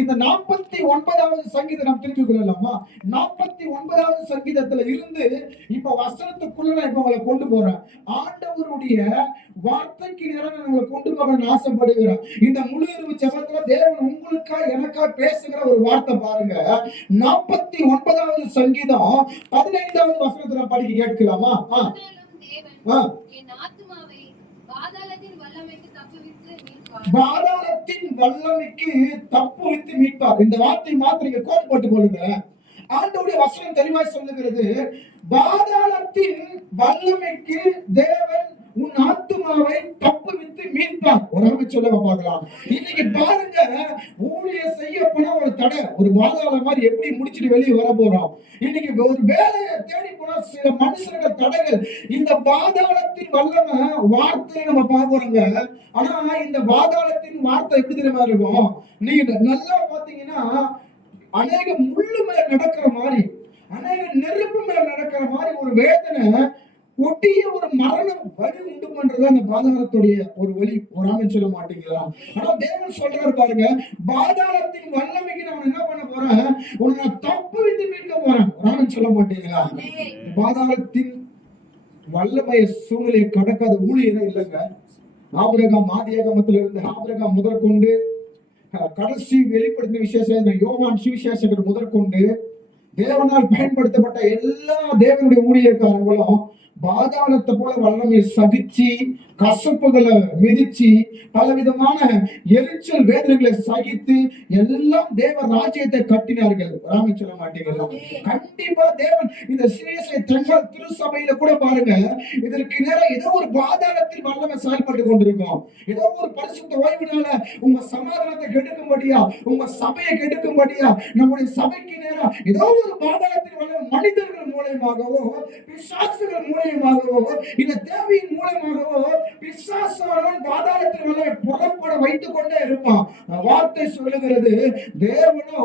இந்த 49வது சங்கீதம் நாம் திருப்பி கொள்ளலாமா? 49வது சங்கீதத்துல இருந்து இப்ப வசனத்துக்குள்ள நான் இப்ப உங்களை கொண்டு போறேன். ஆண்டவருடைய வார்த்தைக்கு நேரம் உங்களை கொண்டு போக ஆசைப்படுகிறேன். இந்த முழு இரவு ஜெபத்துல தேவன் உங்களுக்கா எனக்கா பேசுகிற ஒரு வார்த்தை பாருங்க. 49வது சங்கீதம் 15வது வசனத்துல படிக்க கேட்கலாமா? பாதாளத்தின் வல்லமைக்கு தப்புவித்து மீட்பார். இந்த வார்த்தை மாத்திரம் கோட் போட்டு கொள்ளுங்க. ஆண்டவருடைய வசனம் தெளிவாய் சொல்லுகிறது, பாதாளத்தின் வல்லமைக்கு தேவன் உன் ஆத்துமாவை தப்புவித்து மீட்பார். ஒரு சொல்ல பார்க்கலாம். இன்னைக்கு பாருங்க, ஊழிய செய்ய போனா ஒரு தடை, ஒரு பாதாள மாதிரி எப்படி முடிச்சுட்டு வெளியே வர போறோம். இன்னைக்கு ஒரு வேலையை தேடி போனா சில மனுஷனோட தடைகள். இந்த பாதாளத்தின் வல்லமை வார்த்தையை நம்ம பார்க்கிறோங்க. ஆனா இந்த பாதாளத்தின் வார்த்தை எப்படி தெரியுமா இருக்கும்? நீங்க நல்லா பாத்தீங்கன்னா அநேக முள்ளு மேல நடக்கிற மாதிரி, அநேக நெருப்பு மேல நடக்கிற மாதிரி ஒரு வேதனை, ஒட்டிய ஒரு மரணம் வழி உண்டு பண்றது அந்த பாதாளத்துடைய ஒரு வழி. ஒரு சொல்ல மாட்டீங்களா? ஆனா தேவன் சொல்றாரு பாருங்க, பாதாளத்தின் வல்லமைக்கு நான் என்ன பண்ண போறேன், உன்னை நான் தப்பு விட்டு மீட்க போறேன். ஒரு சொல்ல மாட்டீங்களா? பாதாளத்தின் வல்லமைய சூழ்நிலையை கடக்காத ஊழியரே இல்லைங்க. ஆபிரகாம் ஆதியாகமத்துல இருந்து ஆபிரகாம் முதற்கொண்டு கடைசி வெளிப்படுத்தின விசேஷம் யோவான் சுவிசேஷகர் முதற்கொண்டு தேவனால் பயன்படுத்தப்பட்ட எல்லா தேவனுடைய ஊழியக்காரங்களும் பாதாளத்தை போல வல்லமையை சகிச்சு, கசப்புகளை மிதிச்சு, பலவிதமான எரிச்சல் வேதனைகளை சகித்து எல்லாம் தேவ ராஜ்யத்தை கட்டினார்கள். ராம சொல்ல மாட்டீங்களா? கண்டிப்பா தேவன் இந்த சிறிய தங்கள் திருசபையில கூட பாருங்க, இதற்கு நேரம் ஏதோ ஒரு பாதாளத்தில் வல்லமை செயல்பட்டு கொண்டிருக்கும். ஏதோ ஒரு பரிசுத்த ஓய்வுனால உங்க சமாதானத்தை கெடுக்கும்படியா, உங்க சபையை கெடுக்கும்படியா, நம்முடைய சபைக்கு நேரம் ஏதோ ஒரு பாதாளத்தில் வல்லமை மனிதர்கள் மூலமாகவோ, பிசாசுகள் மூலமாகவோ, இந்த தேவையின் மூலமாகவோ பிசாசானவன் பாதாளத்தில் வல்லமை புறப்பட வைத்துக் கொண்டே இருப்பான். வார்த்தை சொல்லுகிறது, தேவனோ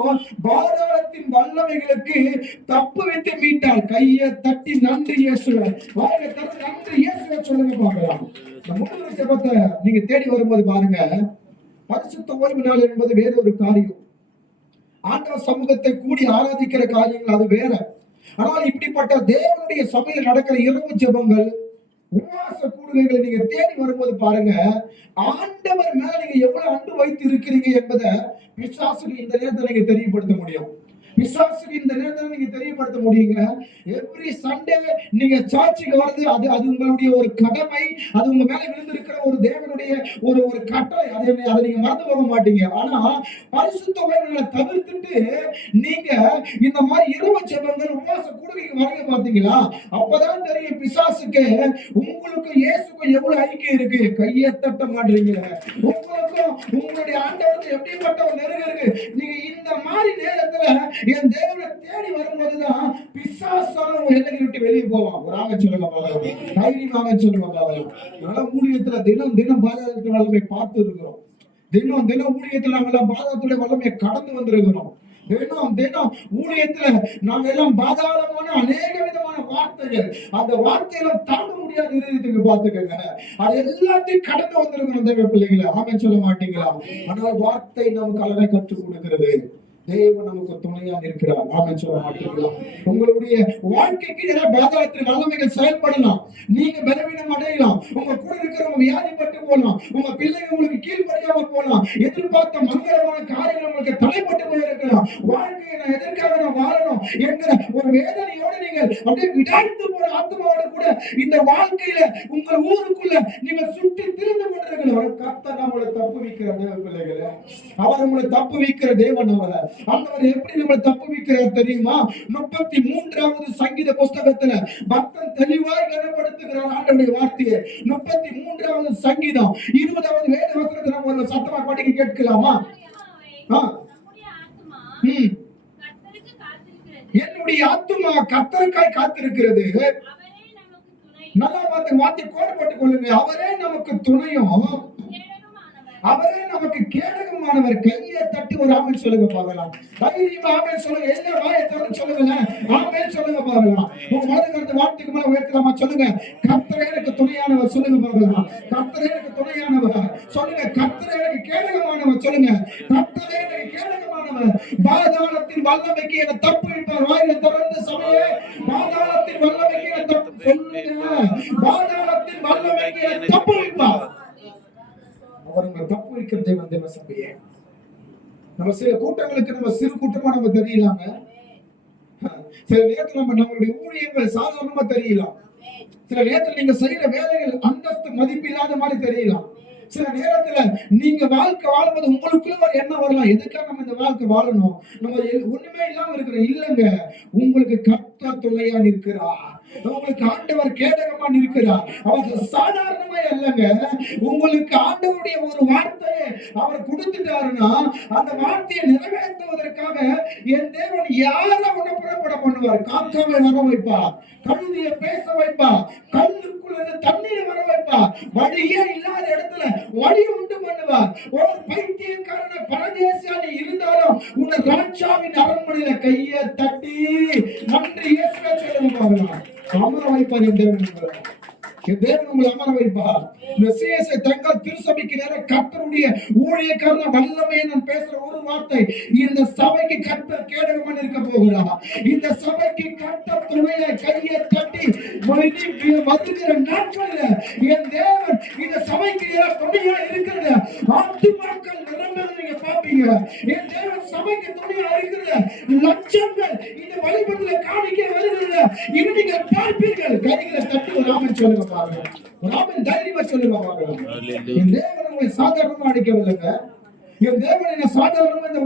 பாதாளத்தின் வல்லமைகளுக்கு தப்பு வைத்து மீட்டார். கையை தட்டி நன்றி இயேசுவே, வாயை தட்டி நன்றி இயேசுவே சொல்லுங்க பார்க்கலாம். இந்த முழு ஜெபத்தை நீங்க தேடி வரும்போது பாருங்க, பரிசுத்த ஓய்வு நாள் என்பது வேற ஒரு காரியம். ஆண்டவர் சமூகத்தை கூடி ஆராதிக்கிற காரியங்கள் அது வேற. ஆனால் இப்படிப்பட்ட தேவனுடைய சபையில் நடக்கிற இரவு ஜெபங்கள், உபவாச கூடுகைகளை நீங்க தேடி வரும்போது பாருங்க, ஆண்டவர் மேல நீங்க எவ்வளவு அன்பு வைத்து இருக்கிறீங்க என்பதை பிசாசுக்கு இந்த நேரத்தில் நீங்க தெரியப்படுத்த முடியும். பிசாசுக்கு இந்த நேரத்தில் நீங்க தெரியப்படுத்த முடியுங்க. எவ்ரி சண்டே நீங்க சர்ச்சுக்கு வருது, அது உங்களுடைய ஒரு கடமை, அது உங்க மேல விழுந்திருக்கிற ஒரு தேவனுடைய ஒரு ஒரு கட்டளை. அதை நீங்க மறந்து போக மாட்டீங்க. ஆனா பரிசுத்த ஓய்வுகளை தவிர்த்துட்டு நீங்க இந்த மாதிரி இரவு ஜெபங்கள் உபவாச கூடுகைக்கு வரீங்க பாத்தீங்களா? அப்பதான் தெரியும் பிசாசுக்கு உங்களுக்கு இயேசுக்கும் எவ்வளவு ஐக்கியம் இருக்கு. கையை தட்ட மாட்டீங்க. உங்களுக்கும் உங்களுடைய ஆண்டவருக்கு எப்படிப்பட்ட ஒரு நெருக்கம் இருக்கு. நீங்க இந்த மாதிரி நேரத்துல என் தேவனை தேடி வரும்போதுதான் பிசாசான எல்லையை விட்டு வெளியே போவான். ஒரு ஆக சொல்லுங்க பாருங்க, தைரியமாக சொல்லுங்க பாருங்க. அதனால ஊழியத்துல தினம் தினம் பாதாளத்தின் வல்லமை பார்த்து இருக்கிறோம். தினம் தினம் ஊழியத்துல நாங்க எல்லாம் பாதாளத்துடைய வல்லமையை கடந்து வந்திருக்கிறோம். தினம் தினம் ஊழியத்துல நாங்க எல்லாம் பாதாளமான அநேக விதமான வார்த்தைகள், அந்த வார்த்தையெல்லாம் தாங்க முடியாத இருதயத்துக்கு பார்த்துக்கங்க. அது எல்லாத்தையும் கடந்து வந்திருக்கிறோம் தேவ பிள்ளைகளை. ஆமென் சொல்ல மாட்டீங்களா? ஆனால் வார்த்தை நமக்கு அழகா கற்றுக் கொடுக்கிறது. தேவன் நமக்கு துணையா இருக்கிறார். ஆமென் சொல்ல மாட்டீங்களா? உங்களுடைய வாழ்க்கைக்கு பாதாளத்தில் வல்லமைகள் செயல்படலாம். நீங்க பலவீனம் அடையலாம். உங்க கூட இருக்கிறவங்க வியாதிப்பட்டு போகலாம். உங்க பிள்ளைங்க உங்களுக்கு கீழ்படியாம போகலாம். எதிர்பார்த்த மங்களமான காரியங்கள் உங்களுக்கு தடைப்பட்டு போயிருக்கலாம். வாழ்க்கையை நான் எதற்காக நான் வாழணும் என்கிற ஒரு வேதனையோடு நீங்கள் அப்படியே விடாய்த்து போற ஆத்மாவோட கூட இந்த வாழ்க்கையில உங்கள் ஊருக்குள்ள நீங்க சுற்றி திரிந்து கொண்டிருக்கலாம். கர்த்தர் நம்மளை தப்பு வைக்கிற தேவ பிள்ளைகளை, அவர் உங்களை தப்பு வைக்கிற தேவன். அவர் எப்படி நம்மளை தப்பு வைக்கிறார் தெரியுமா? 33வது சங்கீத புஸ்தகத்துல பக்தன் தெளிவாய் கனப்படுத்துகிறார் ஆண்டவருடைய வார்த்தையை. 33வது சங்கீதம் 20வது வேத வசனத்தை நம்ம ஒரு சத்தமா படிக்க கேட்கலாமா? என்னுடைய ஆத்துமா கர்த்தருக்காய் காத்திருக்கிறது. நல்லா வார்த்தை கோடு போட்டுக் கொள்ளுங்க. அவரே நமக்கு துணையும், அவரே நமக்கு கேடகமானவர். கையை தட்டி ஒரு ஆமென் சொல்லுங்க பார்க்கலாம். தைரியமா ஆமென் சொல்லுங்க. என்ன வாயை திறந்து சொல்லுங்க, ஆமென் சொல்லுங்க பார்க்கலாம். உங்க மனதுக்கு வார்த்தைக்கு மேல உயர்த்தலாமா? சொல்லுங்க, கர்த்தரே எனக்கு துணையானவர் சொல்லுங்க பார்க்கலாம். கர்த்தரே எனக்கு துணையானவர் சொல்லுங்க. கர்த்தரே எனக்கு கேடகமானவர் சொல்லுங்க. கர்த்தரே எனக்கு பாதாளத்தின் வல்லமைக்கு என்னை தப்புவிப்பார். வாயில திறந்து சபையே, பாதாளத்தின் வல்லமைக்கு என்னை சொல்லுங்க, பாதாளத்தின் வல்லமைக்கு என்னை தப்புவிப்பார். அவர் உங்களை தப்புவிக்கிற தேவன் சபையே. நம்ம சில கூட்டங்களுக்கு நம்ம சிறு கூட்டமா நம்ம தெரியலாங்க. சில நேரத்தில் நம்மளுடைய ஊழியர்கள் சாதாரணமா தெரியலாம். சில நேரத்தில் நீங்க செய்யற வேலைகள் அந்தஸ்து மதிப்பு இல்லாத மாதிரி தெரியலாம். சில நேரத்துல நீங்க வாழ்க்கை வாழும்போது உங்களுக்குள்ள ஒரு எண்ணம் வரலாம், எதுக்காக நம்ம இந்த வாழ்க்கை வாழணும், நம்ம ஒண்ணுமே இல்லாம இருக்கிறோம். இல்லங்க, உங்களுக்கு கர்த்தர் துணையா இருக்கிறார், உங்களுக்கு ஆண்டவர் கேடகமா இருக்கிறார். அவர் சாதாரணமா இல்லங்க, உங்களுக்கு ஆண்டவருடைய ஒரு வார்த்தையை அவர் கொடுத்துட்டாருன்னா அந்த வார்த்தையை நிறைவேற்றுவதற்காக என் தேவன் யாரை உன்னை புறப்பட பண்ணுவார். காக்காவை வர வைப்பார், கழுதியை பேச வைப்பார், கல்லுக்குள்ள தண்ணீரை வர வைப்பார், வழியே இல்லாத இடத்துல வழி உண்டு பண்ணுவார். ஒரு பைத்தியக்காரன பரதேசியானி இருந்தாலும் உன்னை ராஜாவின் அரண்மனையில கையை தட்டி நன்றி இயேசுவே சொல்லுவாங்க. அமர வைப்பார் என் தேவன். தேவன் உங்களை அமர வைப்பார். இந்த சிஎஸ்ஐ தங்கள் திருசபைக்கு நேர கர்த்தருடைய ஊழியக்காரன வல்லமையை நான் பேசுற ஒரு வார்த்தை, இந்த சபைக்கு கர்த்தர் கேடகமாக இருக்க போகிறார். இந்த சபைக்கு கர்த்தர் துணையை கையை தட்டி வருகிற நாட்களில் என் தேவன் இந்த சபைக்கு துணையா இருக்கிற ஆத்துமாக்கள் நிரம்புறதை நீங்க பாப்பீங்க. என் தேவன் சபைக்கு துணையா இருக்கிற லட்சங்கள் இந்த வழிபடல காணிக்க வருகிற இன்னும் நீங்கள் பார்ப்பீர்கள். கைகளை தட்டி ஒரு ஆமென் சொல்லுங்க பாருங்க, ஒரு ஆமென் தைரியமா சொல்லுங்க பாருங்க. என் தேவன் உங்களை சாதாரணமா அடிக்கவில்லைங்க. என் தேவன் என்ன சாதாரணமா இந்த